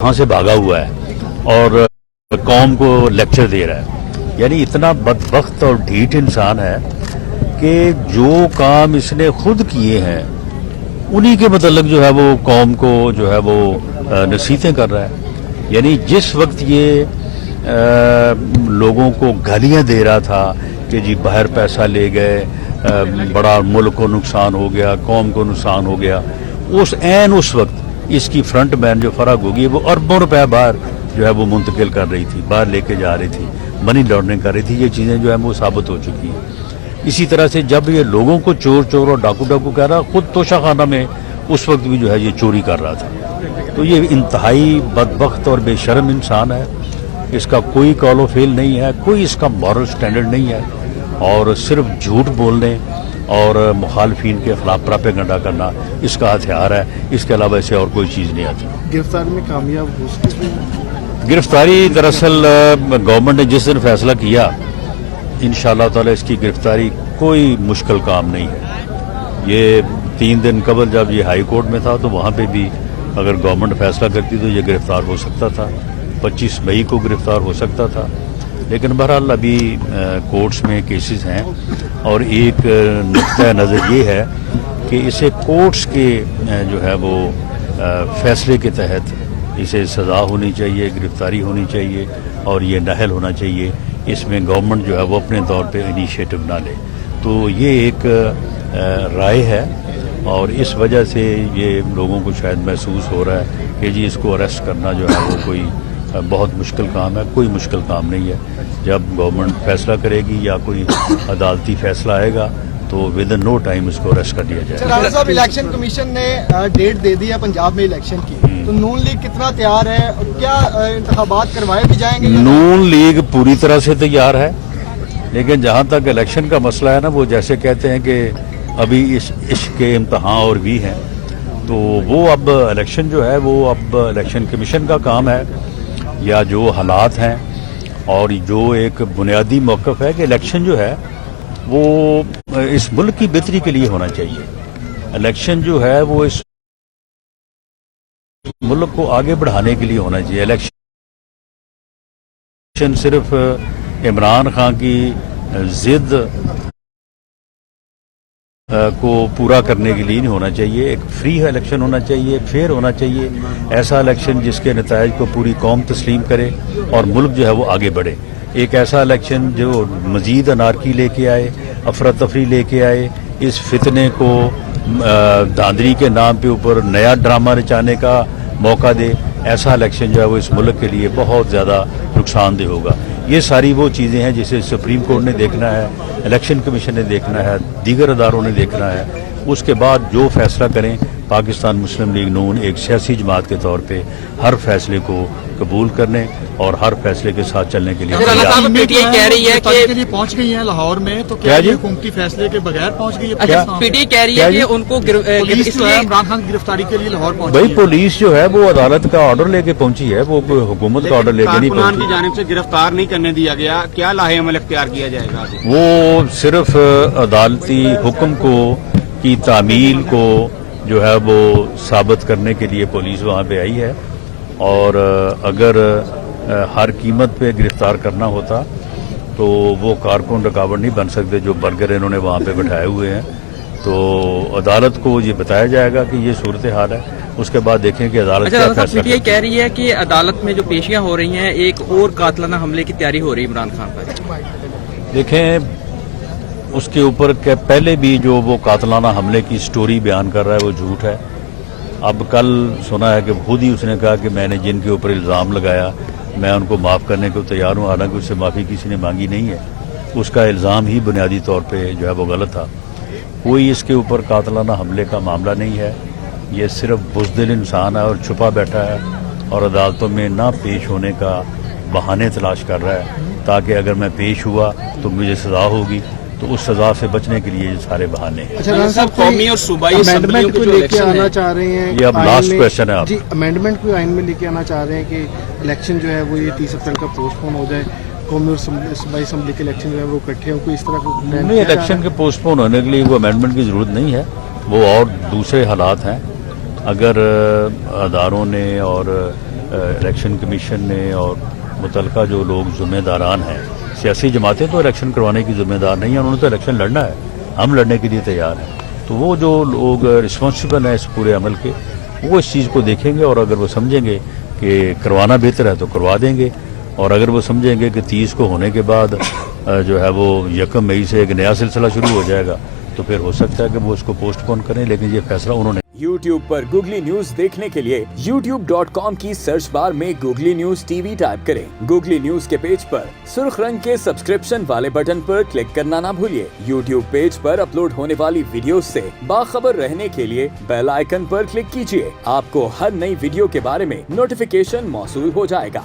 वहाँ से भागा हुआ है और कौम को लेक्चर दे रहा है। यानी इतना बदबख्त और ढीठ इंसान है कि जो काम इसने खुद किए हैं उन्हीं के मतलब जो है वो कौम को जो है वो नसीहतें कर रहा है। यानी जिस वक्त ये लोगों को गालियां दे रहा था कि जी बाहर पैसा ले गए, बड़ा मुल्क को नुकसान हो गया, कौम को नुकसान हो गया, उस वक्त इसकी फ्रंट मैन जो फराग होगी वो अरबों रुपए बाहर जो है वो मुंतकिल कर रही थी, बाहर लेके जा रही थी, मनी लॉन्ड्रिंग कर रही थी। ये चीज़ें जो है वो साबित हो चुकी हैं। इसी तरह से जब ये लोगों को चोर चोर और डाकू डाकू कह रहा, खुद तोशाखाना में उस वक्त भी जो है ये चोरी कर रहा था। तो ये इंतहाई बदबख्त और बेशर्म इंसान है। इसका कोई कॉलो फेल नहीं है, कोई इसका मॉरल स्टैंडर्ड नहीं है और सिर्फ झूठ बोलने और मुखालफिन के खिलाफ प्रोपेगेंडा करना इसका हथियार है। इसके अलावा इसे और कोई चीज़ नहीं आती। गिरफ्तारी में कामयाब हो सकती? गिरफ्तारी दरअसल गवर्नमेंट ने जिस दिन फैसला किया इंशाअल्लाह ताला इसकी गिरफ्तारी कोई मुश्किल काम नहीं है। ये 3 दिन कबल जब ये हाई कोर्ट में था तो वहाँ पे भी अगर गवर्नमेंट फैसला करती तो ये गिरफ्तार हो सकता था, 25 मई को गिरफ्तार हो सकता था। लेकिन बहरहाल अभी कोर्ट्स में केसेस हैं और एक नुक्ता नज़र ये है कि इसे कोर्ट्स के जो है वो फैसले के तहत इसे सज़ा होनी चाहिए, गिरफ्तारी होनी चाहिए और ये नाहल होना चाहिए। इसमें गवर्नमेंट जो है वो अपने तौर पे इनिशिएटिव ना ले। तो ये एक राय है और इस वजह से ये लोगों को शायद महसूस हो रहा है कि जी इसको अरेस्ट करना जो है वो कोई बहुत मुश्किल काम है। कोई मुश्किल काम नहीं है। जब गवर्नमेंट फैसला करेगी या कोई अदालती फैसला आएगा तो विद इन नो टाइम इसको अरेस्ट कर दिया जाएगा। राणा साहब, इलेक्शन कमीशन ने डेट दे दी है पंजाब में इलेक्शन की, तो नून लीग कितना तैयार है और क्या इंतखाबात करवाए भी जाएंगे? नून लीग पूरी तरह से तैयार है, लेकिन जहाँ तक इलेक्शन का मसला है ना, वो जैसे कहते हैं कि अभी इश्क के इम्तहान और भी हैं, तो वो अब इलेक्शन जो है वो अब इलेक्शन कमीशन का काम है या जो हालात हैं और जो एक बुनियादी मौक़िफ़ है कि इलेक्शन जो है वो इस मुल्क की बेहतरी के लिए होना चाहिए। इलेक्शन जो है वो इस मुल्क को आगे बढ़ाने के लिए होना चाहिए। इलेक्शन सिर्फ इमरान खान की जिद को पूरा करने के लिए नहीं होना चाहिए। एक फ्री इलेक्शन होना चाहिए, फेयर होना चाहिए, ऐसा इलेक्शन जिसके नताइज को पूरी कौम तस्लीम करे और मुल्क जो है वो आगे बढ़े। एक ऐसा इलेक्शन जो मजीद अनारकी लेके आए, अफरा तफरी लेके आए, इस फितने को धांधली के नाम पे ऊपर नया ड्रामा रचाने का मौका दे, ऐसा इलेक्शन जो है वो इस मुल्क के लिए बहुत ज़्यादा नुकसानदेह होगा। ये सारी वो चीज़ें हैं जिसे सुप्रीम कोर्ट ने देखना है, इलेक्शन कमीशन ने देखना है, दीगर अदारों ने देखना है। उसके बाद जो फैसला करें, पाकिस्तान मुस्लिम लीग नून एक सियासी जमात के तौर पे हर फैसले को कबूल करने और हर फैसले के साथ चलने के लिए पीटीआई कह रही है कि पहुंच गई है लाहौर में, तो क्या जी हुकूमती फैसले के बगैर पहुंच गई है? पीटीआई कह रही है कि उनको इमरान खान की गिरफ्तारी के लिए लाहौर पहुंची भाई पुलिस जो है वो अदालत का ऑर्डर लेके पहुंची है, वो हुकूमत का ऑर्डर लेके नहीं पहुंची। की जानिब से गिरफ्तार नहीं करने दिया गया, क्या लाहे अमल इख्तियार किया जाएगा? वो सिर्फ अदालती हुक्म को की तामील को जो है वो साबित करने के लिए पुलिस वहाँ पे आई है और अगर हर कीमत पे गिरफ्तार करना होता तो वो कारकुन रुकावट नहीं बन सकते जो बर्गर इन्होंने वहाँ पे बैठाए हुए हैं। तो अदालत को ये बताया जाएगा कि ये सूरत हाल है, उसके बाद देखें कि अदालत क्या फैसला। पीटीआई कह रही है कि अदालत में जो पेशियां हो रही हैं, एक और कातलाना हमले की तैयारी हो रही है इमरान खान पर। देखें, उसके ऊपर पहले भी जो वो कातलाना हमले की स्टोरी बयान कर रहा है वो झूठ है। अब कल सुना है कि खुद ही उसने कहा कि मैंने जिनके ऊपर इल्ज़ाम लगाया मैं उनको माफ़ करने को तैयार हूँ, हालांकि उससे माफ़ी किसी ने मांगी नहीं है। उसका इल्ज़ाम ही बुनियादी तौर पे जो है वो गलत था। कोई इसके ऊपर कातलाना हमले का मामला नहीं है। ये सिर्फ बुज़दिल इंसान है और छुपा बैठा है और अदालतों में ना पेश होने का बहाने तलाश कर रहा है ताकि अगर मैं पेश हुआ तो मुझे सज़ा होगी, तो उस सजा से बचने के लिए ये सारे बहाने हैं। अच्छा राणा साहब, कौमी और सूबाई अमेंडमेंट को लेके आना चाह रहे हैं? ये अब लास्ट क्वेश्चन है आप जी, अमेंडमेंट को आइन में लेके आना चाह रहे हैं कि इलेक्शन जो है वो ये 30 अप्रैल का पोस्टपोन हो जाए, कौमी और सूबाई असम्बली के इलेक्शन जो है वो इकट्ठे हो, कोई इस तरह को नहीं। इलेक्शन के पोस्टपोन होने के लिए वो अमेंडमेंट की जरूरत नहीं है, वो और दूसरे हालात हैं। अगर अदारों ने और الیکشن کمیشن نے اور متعلقہ جو لوگ ذمہ داران ہیں، سیاسی جماعتیں تو الیکشن کروانے کی ذمہ دار نہیں ہیں، انہوں نے تو الیکشن لڑنا ہے، ہم لڑنے کے لیے تیار ہیں. تو وہ جو لوگ رسپانسبل ہیں اس پورے عمل کے، وہ اس چیز کو دیکھیں گے، اور اگر وہ سمجھیں گے کہ کروانا بہتر ہے تو کروا دیں گے، اور اگر وہ سمجھیں گے کہ 30 کو ہونے کے بعد جو ہے وہ 1 مئی سے ایک نیا سلسلہ شروع ہو جائے گا، تو پھر ہو سکتا ہے کہ وہ اس کو پوسٹ پون کریں، لیکن یہ فیصلہ انہوں نے. YouTube پر گوگلی نیوز دیکھنے کے لیے youtube.com کی سرچ بار میں googly news T V type کریں. گوگلی نیوز کے پیج پر سرخ رنگ کے سبسکرپشن والے بٹن پر کلک کرنا نہ بھولیے. YouTube پیج پر اپلوڈ ہونے والی ویڈیوز سے باخبر رہنے کے لیے بیل آئیکن پر کلک کیجیے. آپ کو ہر نئی ویڈیو کے بارے میں نوٹیفیکیشن موصول ہو جائے گا.